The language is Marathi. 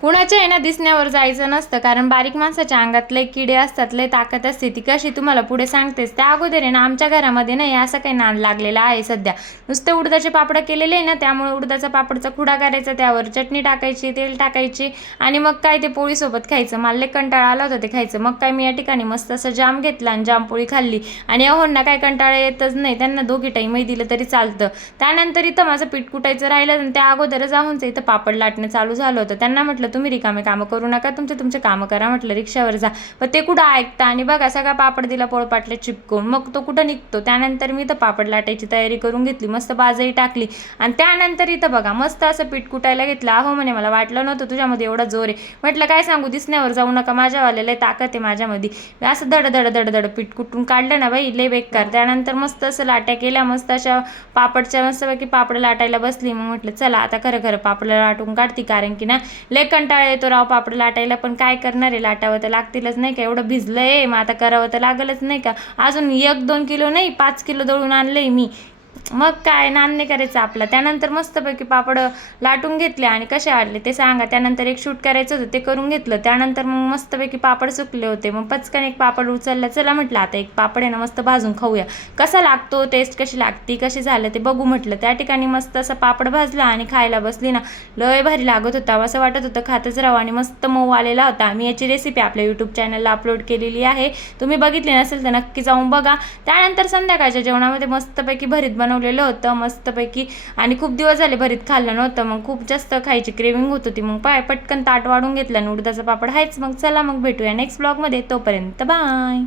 कुणाच्या आहे ना दिसण्यावर जायचं नसतं, कारण बारीक माणसाच्या अंगात लय किडे असतात, लय ताकद असते. ती कशी तुम्हाला पुढे सांगतेच. त्या अगोदर आहे ना आमच्या घरामध्ये नाही असं काही नाद लागलेला आहे सध्या. नुसते उडदाचे पापड केलेले आहे ना, त्यामुळे उडदाचा पापडचा खुडा करायचा, त्यावर चटणी टाकायची, तेल टाकायची आणि मग काय ते पोळीसोबत खायचं. मला लय कंटाळा आला होता ते खायचं. मग काय मी या ठिकाणी मस्त असं जाम घेतला आणि जाम पोळी खाल्ली. आणि अहोंना काय कंटाळा येतच नाही, त्यांना दोघी टाईमही दिलं तरी चालतं. त्यानंतर इथं माझं पीठ कुटायचं राहिलं आणि त्या अगोदरच आहोंचं इथं पापड लाटणं चालू झालं होतं. त्यांना म्हटलं तुम्ही रिकामे कामं करू नका, तुमचे कामं करा म्हटलं, रिक्षावर जा. पण ते कुठं ऐकता आणि बघा सगळा पापड दिला पोळपाटला चिपकून. मग तो कुठं निघतो. त्यानंतर मी इथं पापड लाटायची तयारी करून घेतली, मस्त बाजही टाकली आणि त्यानंतर इथं बघा मस्त असं पीठ कुटायला घेतलं. अहो म्हणे मला वाटलं नव्हतं तुझ्यामध्ये एवढा जोर आहे. म्हटलं काय सांगू, दिसण्यावर जाऊ नका, माझ्यावालेला ताकद आहे माझ्यामध्ये. असं धड धड धड धड पीठ कुटून काढलं ना बाई, लय बेकार. त्यानंतर मस्त असं लाट्या केल्या, मस्त अशा पापडच्या मस्तपैकी पापड लाटायला बसली. मग म्हटलं चला आता खरं खरं पापड लाटून काढती, कारण की ना लय कंटाळा येतो राव पापड लाटायला. पण काय करणार आहे, लाटावं तर लागतीलच नाही का, एवढं भिजलंय मग आता करावं तर लागलच नाही का. अजून 1-2 किलो नाही 5 किलो दळून आणलंय मी. मग काय नान नाही करायचं आपला. त्यानंतर मस्तपैकी पापड लाटून घेतले आणि कसे वाटले ते सांगा. त्यानंतर एक शूट करायचं होतं ते करून घेतलं. त्यानंतर मग मस्तपैकी पापड सुकले होते. मग पचकन एक पापड उचलला. चला म्हटलं आता एक पापड आहे ना मस्त भाजून खाऊया, कसा लागतो, टेस्ट कशी लागती, कशी झालं ते बघू म्हटलं. त्या ठिकाणी मस्त असं पापड भाजला आणि खायला बसली ना, लय भारी लागत होता. असं वाटत होतं खातच राहावं आणि मस्त मऊ आलेला होता. मी याची रेसिपी आपल्या यूट्यूब चॅनलला अपलोड केलेली आहे, तुम्ही बघितली नसेल तर नक्की जाऊन बघा. त्यानंतर संध्याकाळच्या जेवणामध्ये मस्तपैकी भरीत बनवलेलं होतं मस्तपैकी, आणि खूप दिवस झाले भरीत खाल्लं नव्हतं. मग खूप जास्त खायची क्रेविंग होत होती. मग पटकन ताट वाढून घेतलं आणि उडदाचा पापड आहेच. मग चला मग भेटूया नेक्स्ट ब्लॉगमध्ये, तोपर्यंत बाय.